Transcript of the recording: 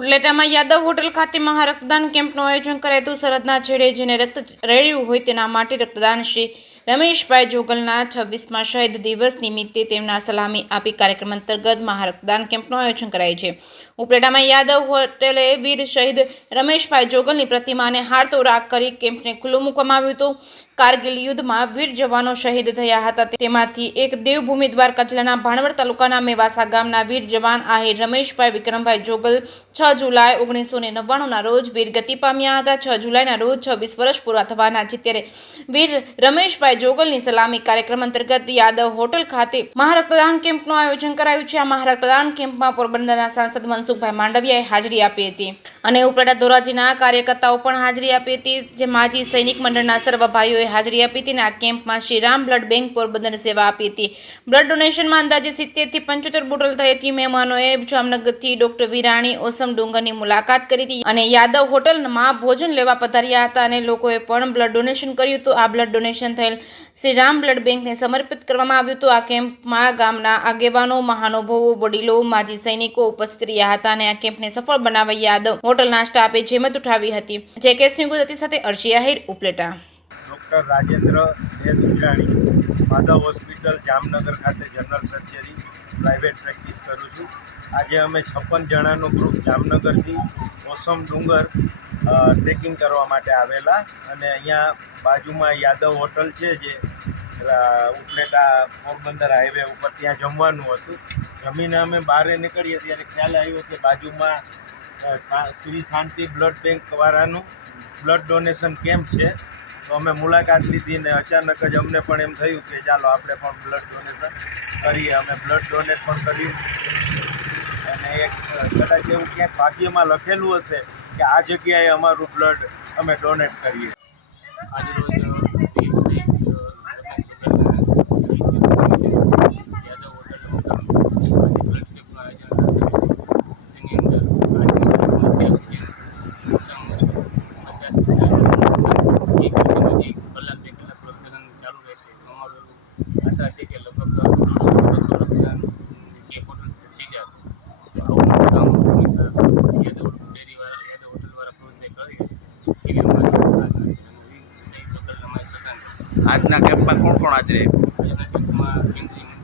ઉપલેટામાં Yadav hotel ખાતે મહારક્તદાન કેમ્પનું આયોજન કરાયું હતું। સરહદના છેડે જેને રક્ત રેડ્યું હોય તેના માટે રક્તદાન શ્રી રમેશભાઈ જોગલના 26મા શહીદ દિવસ નિમિત્તે તેમના સલામી આપી કાર્યક્રમ અંતર્ગત મહારક્તદાન કેમ્પનું આયોજન કરાયું છે। ઉપલેટામાં યાદવ હોટેલે વીર શહીદ રમેશભાઈ જોગલની પ્રતિમાને હારતોરાક કરી કેમ્પને ખુલ્લું મૂકવામાં આવ્યું હતું। કારગિલ યુદ્ધમાં વીર જવાનો શહીદ થયા હતા, તેમાંથી એક દેવભૂમિ દ્વારકા જિલ્લાના ભાણવડ તાલુકાના મેવાસા ગામના વીર જવાન આહિર રમેશભાઈ વિક્રમભાઈ જોગલ 6 જુલાઈ 1999ના રોજ વીરગતિ પામ્યા હતા। 6 જુલાઈના રોજ 26 વર્ષ પૂરા થવાના છે, ત્યારે વીર રમેશભાઈ જોગલની સલામી કાર્યક્રમ અંતર્ગત યાદવ હોટલ ખાતે મહારક્તદાન કેમ્પનું આયોજન કરાયું છે। આ મહારક્તદાન કેમ્પમાં પોરબંદરના સાંસદ મનસુખભાઈ માંડવિયાએ હાજરી આપી હતી અને ઉપલેટા ધોરાજીના કાર્યકર્તાઓ પણ હાજરી આપી હતી, જે માજી સૈનિક મંડળના સર્વ ભાઈઓએ હાજરી આપી હતી અને આ કેમ્પમાં શ્રી રામ બ્લડ બેંક પોરબંદર સેવા આપી હતી। બ્લડ ડોનેશનમાં અંદાજે 70 થી 75 બોટલ થઈ હતી। મહેમાનોએ જામનગરથી ડોક્ટર વિરાણી ઓસમ ડુંગરની મુલાકાત કરી હતી અને યાદવ હોટલમાં ભોજન લેવા પધાર્યા હતા અને લોકોએ પણ બ્લડ ડોનેશન કર્યું હતું। આ બ્લડ ડોનેશન થયેલ શ્રી રામ બ્લડ બેંકને સમર્પિત કરવામાં આવ્યું હતું। આ કેમ્પમાં ગામના આગેવાનો, મહાનુભાવો, વડીલો, માજી સૈનિકો ઉપસ્થિત રહ્યા હતા અને આ કેમ્પને સફળ બનાવવા યાદવ હોટલના સ્ટાફે જહેમત ઉઠાવી હતી। જે કેસની ગુજરાતી સાથે Arshi Ahir, Upleta. Doctor Rajendra S Virani, Madhav hospital Jamnagar ખાતે જનરલ સર્જરી પ્રાઇવેટ પ્રેક્ટિસ કરું છું। આજે અમે 56 જણાનું ગ્રુપ જામનગરથી ઓસમ ડુંગર ટ્રેકિંગ કરવા માટે આવેલા અને અહીંયા બાજુમાં યાદવ હોટલ છે, જે ઉપલેટા પોરબંદર હાઈવે ઉપર, ત્યાં જમવાનું હતું। જમીને અમે બહાર નીકળીએ ત્યારે ખ્યાલ આવ્યો કે બાજુમાં શ્રી શાંતિ બ્લડ બેંકવાળાનું બ્લડ ડોનેશન કેમ્પ છે, તો અમે મુલાકાત લીધી ને અચાનક જ અમને પણ એમ થયું કે ચાલો આપણે પણ બ્લડ ડોનેશન કરીએ। અમે બ્લડ ડોનેટ પણ કર્યું અને એક કદાચ એવું ક્યાંક ભાગ્યમાં લખેલું હશે કે આ જગ્યાએ અમારું બ્લડ અમે ડોનેટ કરીએ। આશા છે કે લગભગ 150 રક્તદાન કેમ્પ થઈ જશે। યાદવ હોટલવાળા પ્રવૃત્તિ કરી એવી અમારી આશા છે। આજના કેમ્પમાં કોણ કોણ હાજર? આજના કેમ્પમાં કેન્દ્રીય